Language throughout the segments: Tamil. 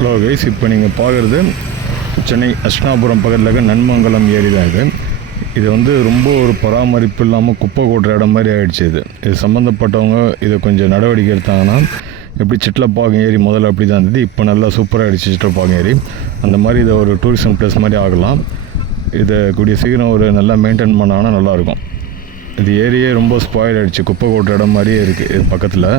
ஹலோ கைஸ் இப்போ நீங்கள் பார்க்குறது சென்னை அஷ்ணாபுரம் பக்கத்தில் இருக்க நன்மங்கலம் ஏரி தான் இது. இது வந்து ரொம்ப ஒரு பராமரிப்பு இல்லாமல் குப்பை கொட்டுற இடம் மாதிரி ஆகிடுச்சு இது. இது சம்மந்தப்பட்டவங்க இதை கொஞ்சம் நடவடிக்கை எடுத்தாங்கன்னா எப்படி சிட்லப்பாக்கம் ஏரி முதல்ல அப்படி தான் இருந்தது இப்போ நல்லா சூப்பராக ஆகிடுச்சு சிட்லப்பாக்கம் ஏரி. அந்த மாதிரி இதை ஒரு டூரிசம் ப்ளேஸ் மாதிரி ஆகலாம். இதை கூடிய சீக்கிரம் ஒரு நல்லா மெயின்டைன் பண்ணாங்கன்னா நல்லாயிருக்கும் இது ஏரியே ரொம்ப ஸ்பாயில் ஆகிடுச்சு குப்பை கொட்டுற இடம் மாதிரியே இருக்குது இது பக்கத்தில்.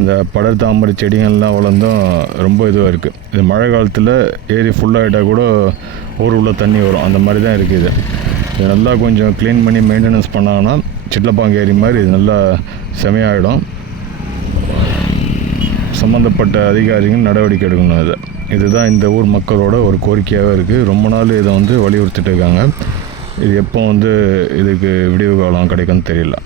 இந்த படர் தாமரை செடிகள்லாம் வளர்ந்தும் ரொம்ப இதுவாக இருக்குது இது மழை காலத்தில் ஏரி ஃபுல்லாகிட்டால் கூட ஊர் உள்ள தண்ணி வரும். அந்த மாதிரி தான் இருக்குது இது. இது நல்லா கொஞ்சம் க்ளீன் பண்ணி மெயின்டெனன்ஸ் பண்ணாங்கன்னா சிட்லப்பாங்க ஏரி மாதிரி இது நல்லா செமையாகிடும் சம்மந்தப்பட்ட அதிகாரிகள் நடவடிக்கை எடுக்கணும் இது. இதுதான் இந்த ஊர் மக்களோட ஒரு கோரிக்கையாகவே இருக்குது ரொம்ப நாள் இதை வந்து வலியுறுத்திட்டு இருக்காங்க. இது எப்போ வந்து இதுக்கு விடிவு காலம் கிடைக்கும்னு தெரியல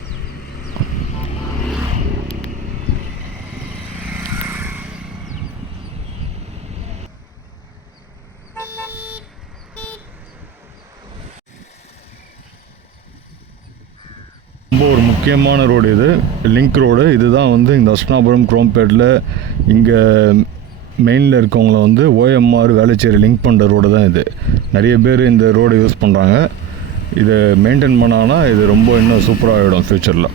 ரொம்ப ஒரு முக்கியமான ரோடு இது. லிங்க் ரோடு இதுதான் வந்து இந்த அஸ்னாபுரம் குரோம்பேட்டில் இங்கே மெயினில் இருக்கவங்கள வந்து ஓஎம்ஆர் வேலைச்சேரி லிங்க் பண்ணுற ரோடு தான் இது. நிறைய பேர் இந்த ரோடு யூஸ் பண்ணுறாங்க இதை மெயின்டைன் பண்ணாங்கன்னா இது ரொம்ப இன்னும் சூப்பராக ஆகிடும் ஃப்யூச்சரில்